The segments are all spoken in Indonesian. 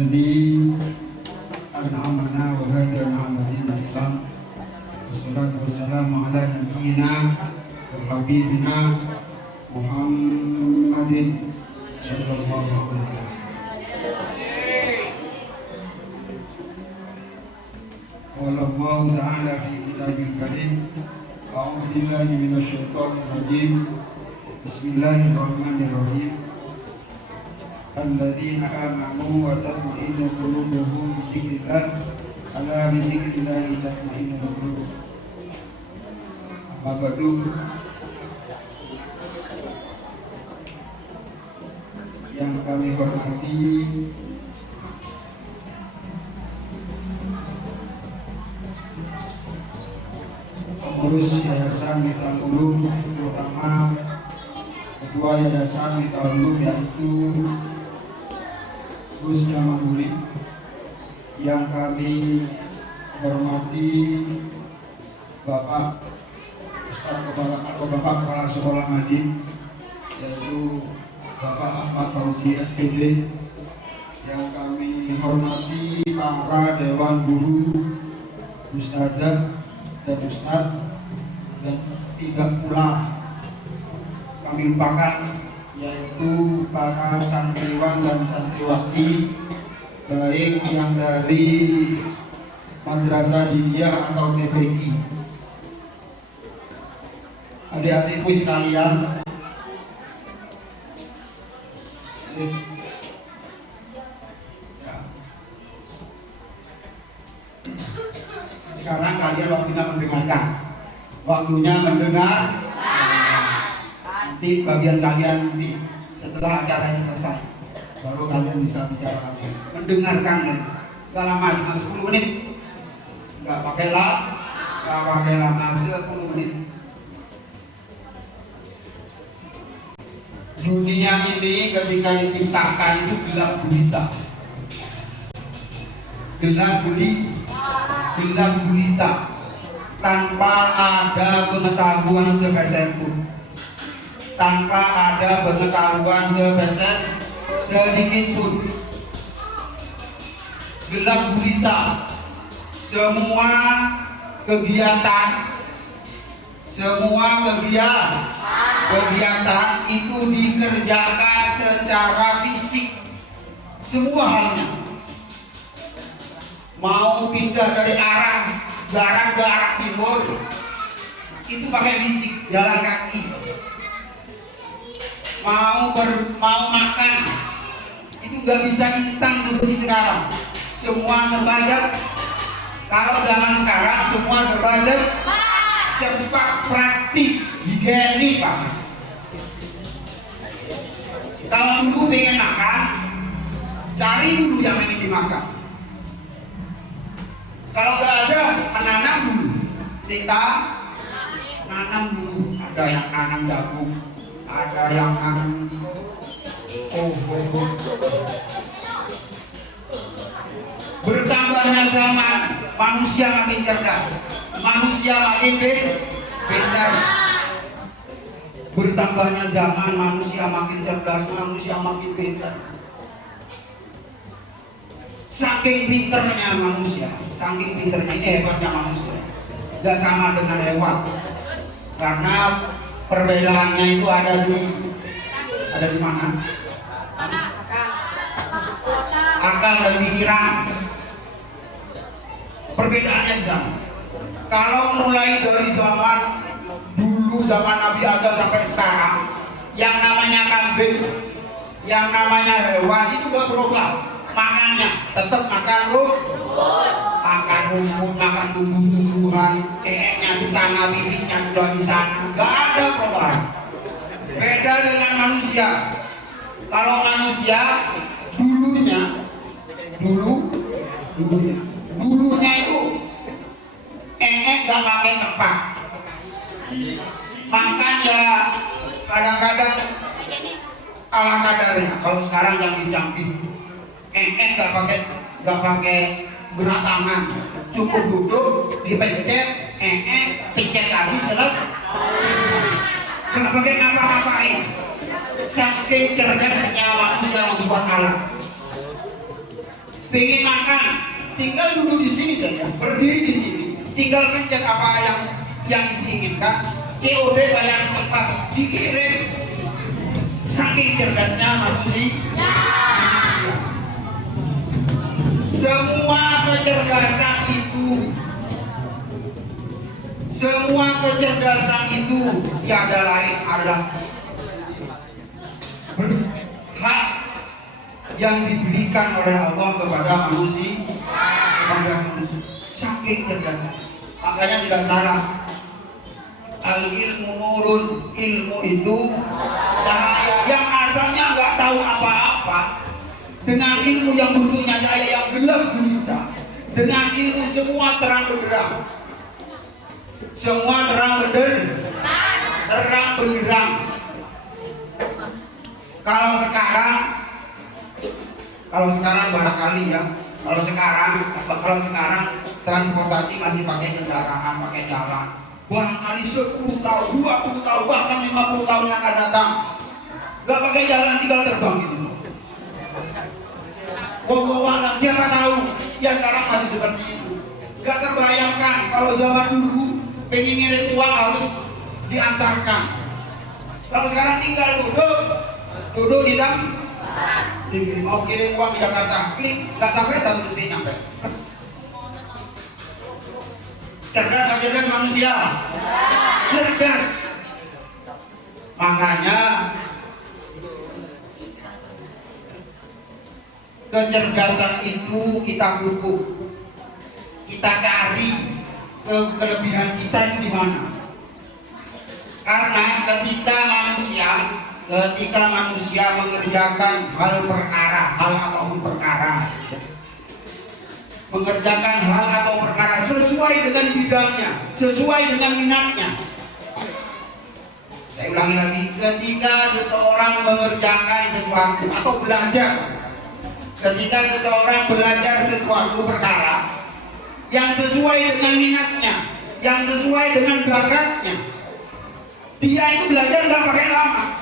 الذي أنعمنا وهدانا على دين الإسلام والصلاة والسلام على نبينا وحبيبنا محمد صلى الله عليه وسلم. قال الله تعالى في كتابه الكريم أعوذ بالله من الشيطان الرجيم بسم الله الرحمن الرحيم الذين آمنوا وتطمئن قلوبهم بذكر الله ألا بذكر الله تطمئن القلوب. Apa itu yang kami hormati pengurus Yayasan Miftahul Ulum, terutama ketua Yayasan Miftahul Ulum yaitu Gus Jamanguri, yang kami hormati Bapak Ustaz atau Bapak Kepala Sekolah Madin, yaitu Bapak Ahmad Fauzi SPD, yang kami hormati para Dewan Guru, Ustadzah dan Ustadz, dan tidak pula kami lupakan yaitu para santriwan dan santriwati baik yang dari Madrasah Diniyah atau TPI. Adik-adikku sekalian, sekarang kalian waktunya mendengarkan, waktunya mendengar. Nanti bagian kalian nanti setelah acara ini selesai baru kalian bisa bicara lagi. Mendengarkan ya, gak lama, cuma 10 menit. Gak pakai lama, 10 menit. Dunia ini ketika diciptakan itu gelap gulita. Gelap gulita, tanpa ada pengetahuan sepeser pun, tanpa ada pengetahuan sepeser sedikit pun. Gelap gulita, semua kegiatan itu dikerjakan secara fisik, semua halnya. Mau pindah dari arah barat ke arah timur itu pakai fisik, jalan kaki. Mau makan itu nggak bisa instan seperti sekarang, semua serba. Kalau zaman sekarang semua serba cepat, praktis, higienis Pak. Kalau dulu pengen makan, cari dulu yang ingin dimakan. Kalau nggak ada, nanam dulu. Kita nanam dulu. Ada yang nanam jagung, ada yang nanam Bertambahnya zaman, manusia makin cerdas, manusia makin pintar. Bertambahnya zaman, manusia makin cerdas, manusia makin pintar. Saking pinternya manusia, saking pinternya, ini hebatnya manusia. Gak sama dengan hewan, karena perbedaannya itu ada di mana? Akal dan pikiran. Perbedaannya di sana. Kalau mulai dari zaman dulu, zaman Nabi Adam sampai sekarang, yang namanya kambing, yang namanya hewan itu gak berubah. Makannya tetap makan rumput, makan tumbuh-tumbuhan, nya di sana, pipisnya juga di sana, gak ada perubahan. Beda dengan manusia. Kalau manusia dulunya itu gak pakai tempat. Makan ya kadang-kadang ala kadarnya. Kalau sekarang canggih-canggih, gak pakai gerak tangan, cukup duduk, dipencet, pencet lagi, selesai. Gak pakai ngapa-ngapain. Saking cerdasnya manusia membuat alat. pengen makan, tinggal duduk di sini saja, berdiri di sini, tinggal pencet apa yang diinginkan, COD bayar di tempat, dikirim. Saking cerdasnya manusia. Semua kecerdasan itu tiada lain adalah hak yang diberikan oleh Allah kepada manusia. Saking cerdas, makanya tidak salah. Al ilmu nurun, ilmu itu cahaya. Yang asalnya nggak tahu apa-apa, dengan ilmu yang dulunya cahaya yang gelap gulita, dengan ilmu semua terang benderang. Semua terang benderang. Kalau sekarang barangkali ya, kalau sekarang transportasi masih pakai kendaraan, pakai jalan. Barangkali 10 tahun, 20 tahun, bahkan 50 tahun yang akan datang, nggak pakai jalan, tinggal terbang gitu. Wallahualam, siapa tahu? Ya sekarang masih seperti itu. Nggak terbayangkan kalau zaman dulu pengen ngirim uang harus diantarkan. Kalau sekarang tinggal duduk di mau kirim uang di Jakarta, klik, nggak sampai 1 detik nyampe. Cerdas manusia, cerdas. Makanya kecerdasan itu kita pupuk, kita cari kelebihan kita itu di mana. Karena ketika manusia mengerjakan hal atau perkara sesuai dengan bidangnya, sesuai dengan minatnya. Saya ulangi lagi, ketika seseorang mengerjakan sesuatu atau belajar sesuatu perkara yang sesuai dengan minatnya, yang sesuai dengan bakatnya, dia itu belajar nggak pakai lama,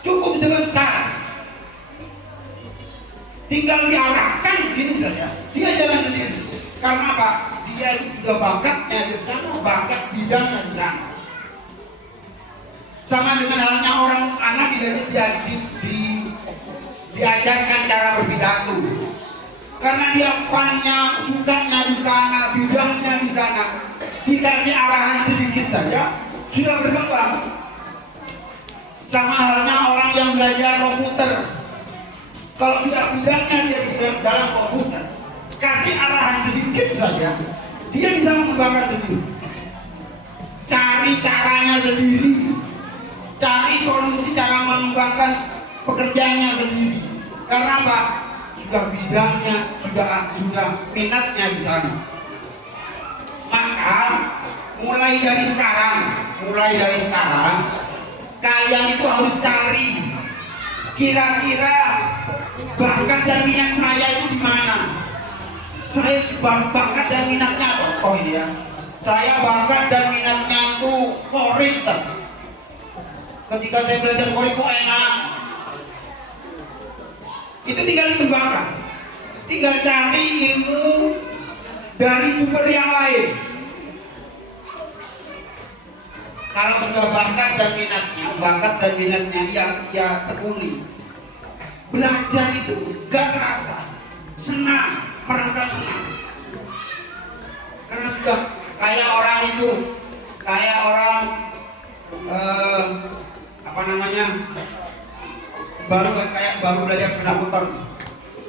cukup sebentar, tinggal diarahkan segini saja, dia jalan sendiri. Karena apa? Dia itu sudah bakatnya di sana, bakat bidangnya di sana. Sama dengan halnya orang anak diajarkan cara berpidato, karena dia fannya, sukanya di sana, bidangnya di sana, dikasih arahan sedikit saja sudah berkembang. Sama halnya orang yang belajar komputer, kalau sudah bidangnya dia sudah dalam komputer, kasih arahan sedikit saja dia bisa mengembangkan sendiri, cari caranya sendiri, cari solusi cara mengembangkan pekerjaannya sendiri. Karena apa? Sudah bidangnya, sudah minatnya di sana. Maka mulai dari sekarang kalian itu harus cari kira-kira bakat dan minat saya itu di mana. Saya bakat dan minatnya apa? Oh iya, saya bakat dan minatnya itu korek. Ketika saya belajar korek kok enak, itu tinggal dikembangkan, tinggal cari ilmu dari sumber yang lain. Kalau sudah bakat dan minatnya ya tekuni. Belajar itu gak terasa, merasa senang. Karena sudah kayak orang baru belajar sepeda motor.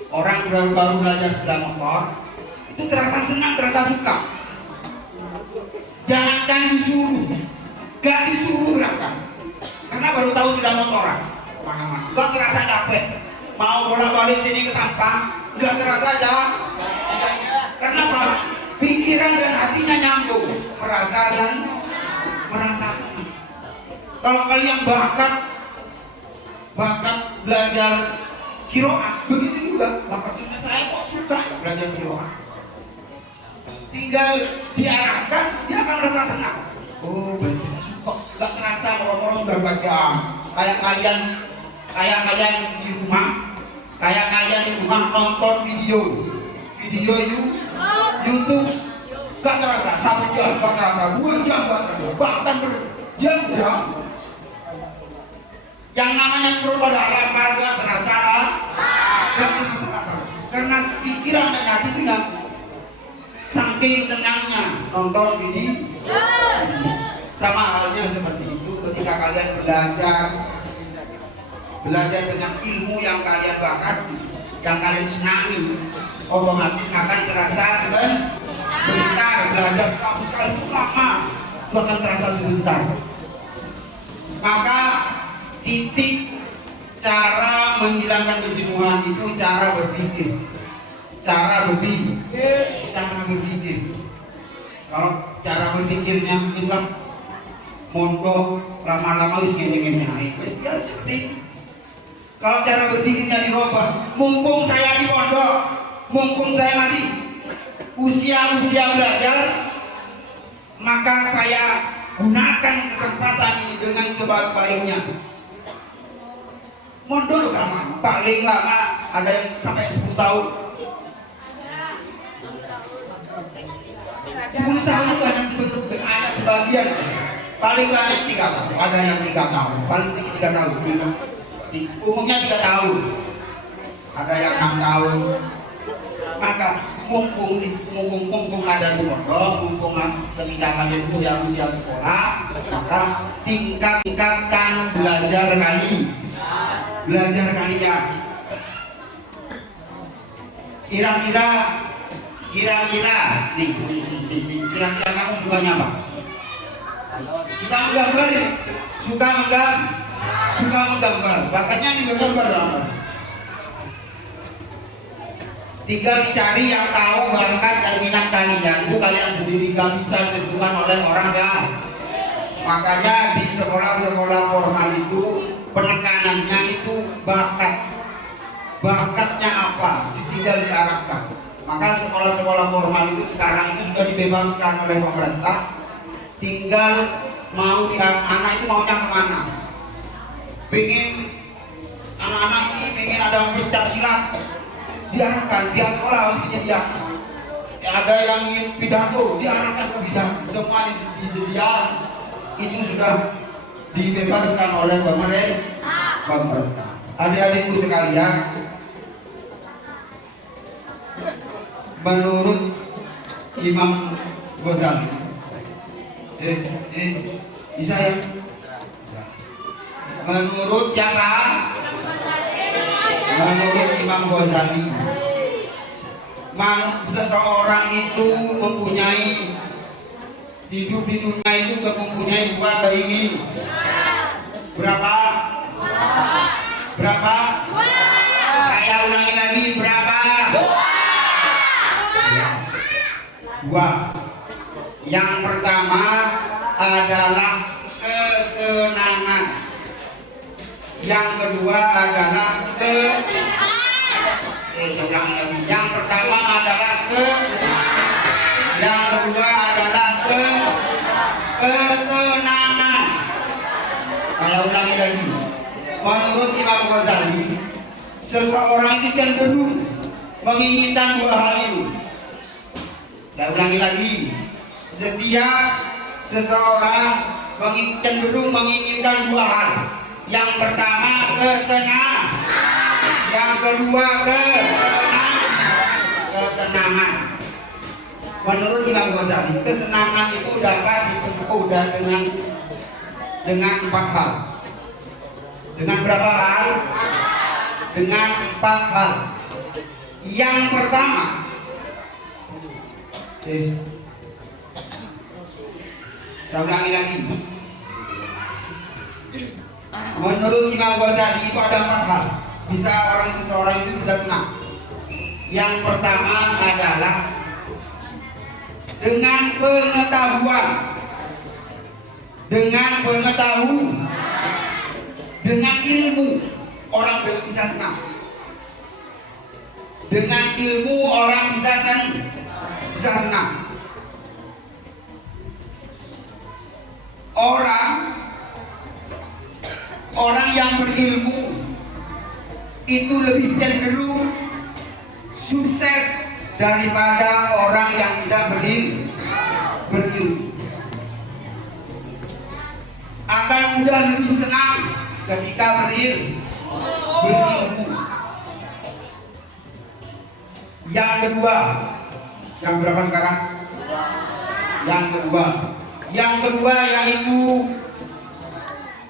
Orang baru belajar sepeda motor itu terasa senang, terasa suka. Jangankan disuruh, gak disuruh berangkat, karena baru tahu sepeda motoran, gak terasa capek. Mau bolak-balik sini ke Sampang, gak terasa aja. Karena apa? Pikiran dan hatinya nyambung, merasa senang. Kalau kalian bakat belajar qiraat, begitu juga bakat sunnah. Saya kok suka belajar qiraat, tinggal diarahkan dia akan merasa senang. Oh, berarti saya suka. Gak terasa orang-orang udah baca. Kayak kalian di rumah nonton video video YouTube gak terasa, 1 jam gak terasa, 2 jam gak terasa, bahkan berjam-jam. Yang namanya perut pada lapar gak terasa, gak terasa lapar. Karena pikiran dan hati itu yang saking senangnya nonton video. Sama halnya seperti itu ketika kalian belajar dengan ilmu yang kalian bakat, yang kalian senangi, otomatis akan terasa sebentar. Belajar sekali itu lama, itu akan terasa sebentar. Maka titik cara menghilangkan kejenuhan itu cara berpikir. Kalau cara berpikirnya Islam mondok lama-lama wis ngene-ngene ae. Wis ya seperti itu. Kalau cara berpikirnya dirubah, mumpung saya di pondok, mumpung saya masih usia belajar, maka saya gunakan kesempatan ini dengan sebaik-baiknya. Mondok lama, paling lama ada yang sampai 10 tahun. 10 tahun itu hanya sebagian. Paling banyak 3 tahun, ada yang 3 tahun, paling sedikit 3 tahun. Umumnya 3 tahun, ada yang 6 tahun. Maka mumpung ada di pondok, mumpung ketika kalian usia sekolah, maka tingkatkan belajar kalian. Kira-kira nih, kira-kira kamu sukanya apa? Suka menggambar. Bakatnya nih menggambar apa? Tinggal dicari yang tahu bakat dan minat kalian. Itu kalian sendiri gak bisa ditentukan oleh orang ya. Makanya di sekolah-sekolah formal itu penekanannya itu bakatnya apa? Tinggal diarahkan. Maka sekolah-sekolah formal itu sekarang itu sudah dibebaskan oleh pemerintah. Tinggal mau anak itu maunya kemana? Anak-anak ini pengen ada pencak silat, diarahkan pihak sekolah harus menyediakan. Ada yang ingin pidato, diarahkan ke bidang. Semua disediakan. Itu sudah dibebaskan oleh pemerintah. Adik-adikku sekalian, menurut Imam Ghazali, bisa ya? Menurut siapa? Menurut Imam Ghazali, seseorang itu mempunyai hidup di dunia itu mempunyai 2 keinginan. Berapa? Saya ulangi lagi, berapa? 2. Yang pertama adalah kesenangan. Yang kedua adalah yang pertama adalah yang kedua adalah ketenangan. Saya ulangi lagi. Menurut Imam Ghazali, seseorang itu cenderung menginginkan 2 hal itu. Saya ulangi lagi. Setiap seseorang cenderung menginginkan 2 hal. Yang pertama kesenangan, yang kedua ketenangan. Menurut Imam Ghazali, kesenangan itu dapat ditempuh dengan 4 hal. Dengan berapa hal? Dengan 4 hal. Yang pertama, saya ulangi lagi. Menurut Imam Ghazali itu ada 4 hal bisa seseorang itu bisa senang. Yang pertama adalah dengan pengetahuan, dengan ilmu orang bisa senang. Dengan ilmu orang bisa senang. Orang yang berilmu itu lebih cenderung sukses daripada orang yang tidak berilmu. Akan mudah lebih senang ketika berilmu. Yang kedua, yang berapa sekarang? Yang kedua yaitu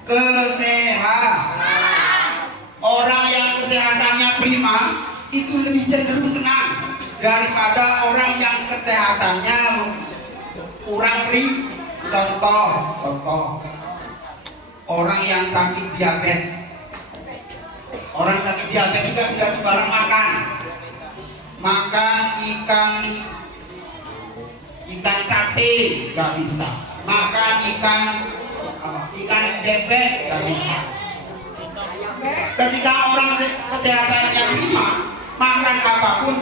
kesehatan. Orang yang kesehatannya prima itu lebih cenderung senang daripada orang yang kesehatannya kurang prima. Contoh orang yang sakit diabetes. Orang sakit diabetes juga tidak sembarang makan ikan sate nggak bisa, makan ikan bebek nggak bisa. Ketika orang kesehatannya prima, makan apapun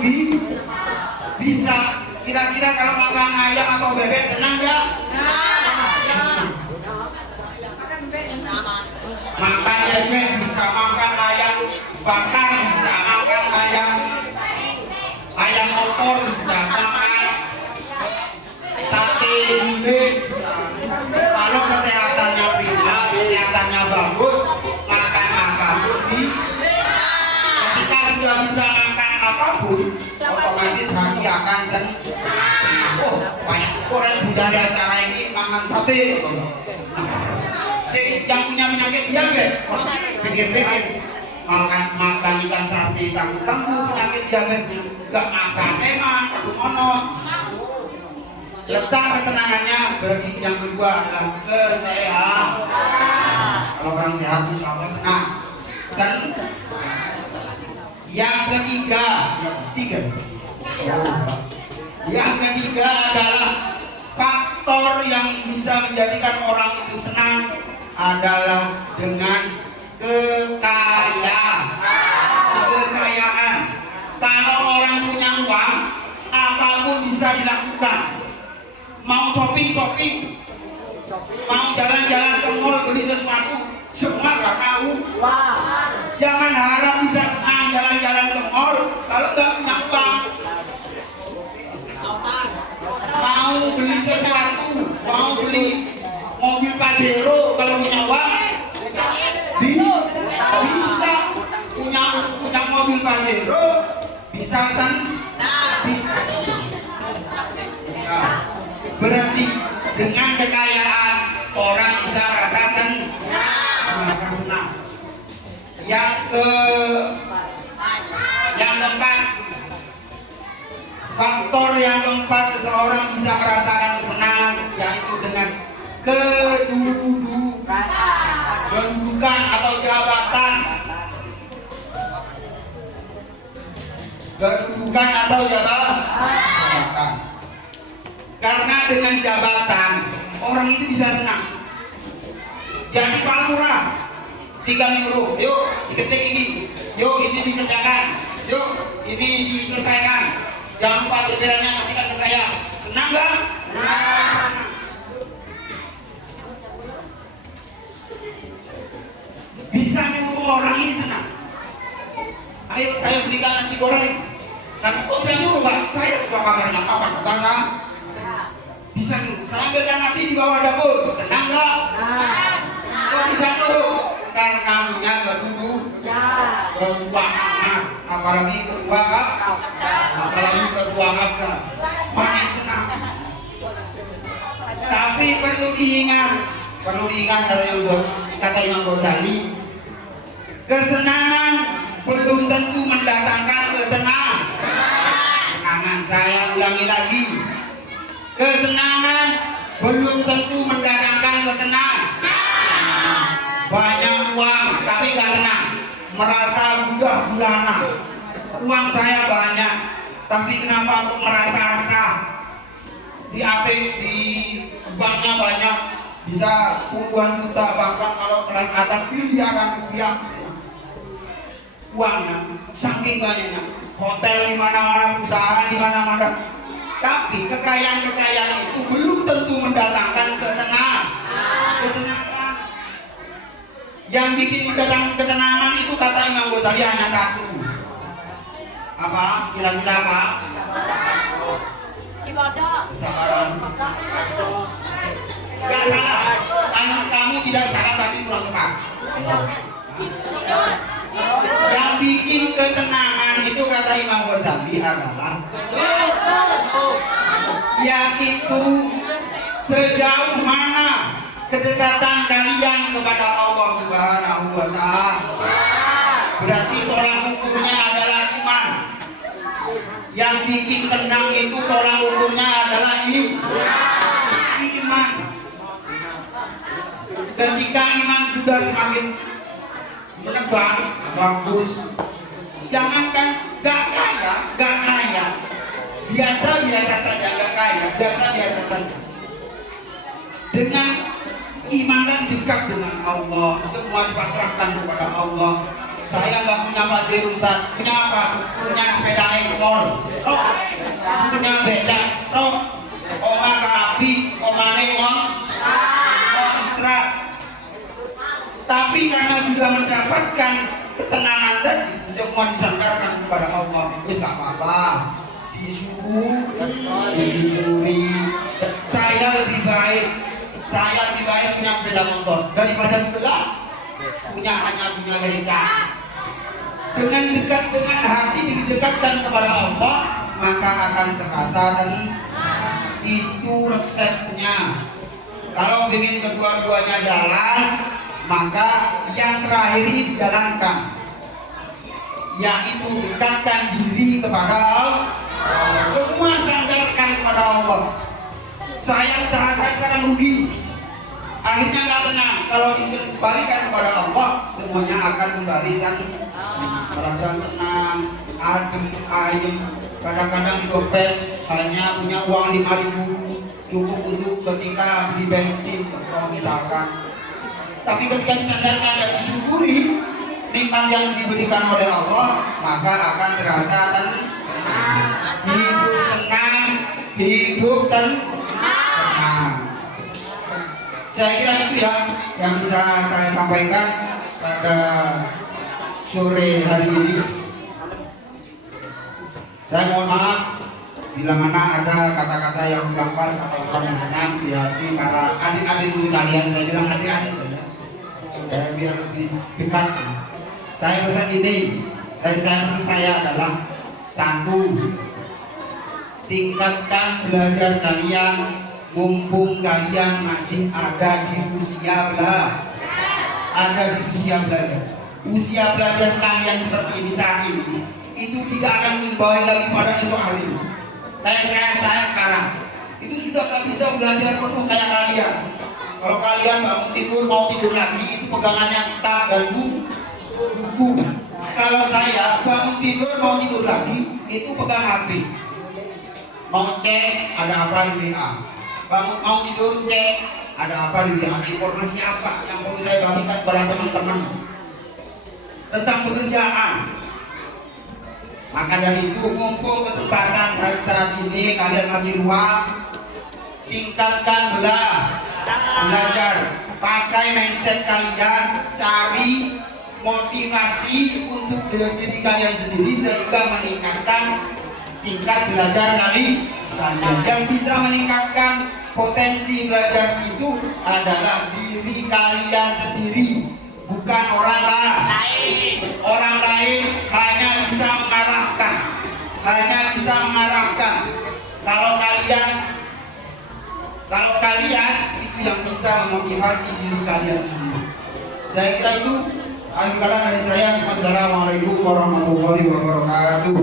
bisa. Kira-kira kalau makan ayam atau bebek senang nggak? Makan bebek bisa, makan ayam bakar bisa, makan ayam opor bisa, makan sate bisa. Kalau kesehatannya prima, kesehatannya bagus, makan apapun bisa. Ketika sudah bisa makan apapun, otomatis hati akan senang. Oh, banyak orang budaya acara ini makan sate. Yang punya penyakit diabetes, pikir-pikir makan ikan sate tangguh penyakit diabetes gak makan memang mono. Letak kesenangannya berarti yang kedua adalah kesehatan. Kalau orang sehat kamu senang. Dan yang ketiga adalah faktor yang bisa menjadikan orang itu senang adalah dengan kekayaan. Kalau orang punya uang, apapun bisa dilakukan. Mau shopping, mau jalan-jalan ke mall beli sesuatu, semua karena uang. Jangan harap bisa senang jalan-jalan ke mall kalau nggak punya uang. Mau beli sesuatu, mau beli mobil Pajero kalau punya uang bisa. Punya mobil Pajero bisa berarti dengan kekayaan orang bisa merasa senang. Yang keempat, faktor yang keempat seseorang bisa merasakan kesenangan yaitu dengan kedudukan atau jabatan. Karena dengan jabatan orang itu bisa senang. Jadi Pak Lurah 3 euro, yuk diketik ini, yuk ini dikerjakan, yuk ini diselesaikan. Jangan lupa cepirannya kasihkan ke saya. Senang nggak? Bisa nyuruh orang ini senang. Ayo saya berikan nasi goreng. Tapi kok saya nyuruh Pak? Saya suka kabarnya apa? Bangsa. Bisa nyuruh. Saya ambilkan nasi di bawah dapur. Senang nggak? Kok bisa nyuruh? Karena punya keuangan. Apalagi keuangan makin senang. Tapi perlu diingat kata Imam Ghazali, kesenangan belum tentu mendatangkan ketenangan. Saya ulangi lagi, kesenangan belum tentu mendatangkan ketenangan. Banyak uang tapi gak tenang, merasa mudah bulanan. Uang saya banyak tapi kenapa aku merasa resah? Di ATM di banknya banyak, bisa puluhan juta, bahkan kalau kelas atas miliaran rupiah uangnya, saking banyaknya, hotel di mana-mana, perusahaan di mana-mana. Tapi kekayaan itu belum tentu mendatangkan ketenangan. Yang bikin mendatangkan ketenangan itu kata Imam Ghazali hanya satu. Apa? Kira-kira apa? Kesabaran. Gak salah. Kamu tidak salah tapi kurang tepat. Yang bikin ketenangan itu kata Imam Ghazali adalah yaitu sejauh mana kedekatan kalian kepada Allah Subhanahu wa Ta'ala. Berarti tolak ukurnya adalah iman. Yang bikin tenang itu tolak ukurnya adalah iman. Ketika iman sudah semakin menebak, bagus. Jangankan gak kaya, biasa saja, gak kaya, biasa saja. Dengan iman kan dekat dengan Allah, semua dipasrahkan kepada Allah. Saya nggak punya Fadil Ustaz, punya apa? Punya sepeda ekor, punya beda, oma kapi, oma neon, kontrak. Tapi karena sudah mendapatkan ketenangan tadi, semua disandarkan kepada Allah. Wis nggak apa-apa, disuruh, dicuri. Saya lebih baik punya sepeda motor daripada sebelah hanya punya beca. Dengan hati didekatkan kepada Allah, maka akan terasa dan itu resepnya. Kalau ingin kedua-duanya jalan, maka yang terakhir ini dijalankan, yaitu dekatkan diri kepada Allah. Semua sandarkan kepada Allah. Usaha saya sekarang rugi, akhirnya nggak tenang. Kalau dikembalikan kepada Allah, semuanya akan kembali dan merasa tenang, adem, ayem. Kadang-kadang di dompet hanya punya uang 5.000 cukup untuk ketika beli bensin atau misalkan. Tapi ketika disandarkan dan disyukuri nikmat yang diberikan oleh Allah, maka akan terasa tenang, hidup senang, hidup tenang. Saya kira itu ya yang bisa saya sampaikan pada sore hari ini. Saya mohon maaf bila mana ada kata-kata yang kurang pas atau kurang menyenang di hati para adik-adik sekalian. Saya bilang adik-adik saya biar lebih dekat. Saya pesan ini, saya adalah satu, tingkatkan belajar kalian mumpung kalian masih ada di usia belajar. Usia belajar kalian seperti ini saat ini itu tidak akan membawa lagi pada esok hari. Kayak saya sekarang itu sudah gak bisa belajar penuh kayak kalian. Kalau kalian bangun tidur mau tidur lagi itu pegangannya kitab dan buku. Kalau saya bangun tidur mau tidur lagi itu pegang HP. Mau cek ada apa di WA. Bangun mau tidur cek ada apa di WA, informasi apa yang perlu saya bagikan kepada teman-teman tentang pekerjaan. Maka dari itu mumpung kesempatan saat ini kalian masih luang, tingkatkan belajar, pakai mindset kalian, cari motivasi untuk diri kalian sendiri sehingga meningkatkan tingkat belajar kalian. Yang bisa meningkatkan potensi belajar itu adalah diri kalian sendiri, bukan orang lain. Orang lain hanya bisa mengarahkan. Kalau kalian itu yang bisa memotivasi diri kalian sendiri. Saya kira itu. Akhir kata dari saya. Wassalamualaikum warahmatullahi wabarakatuh.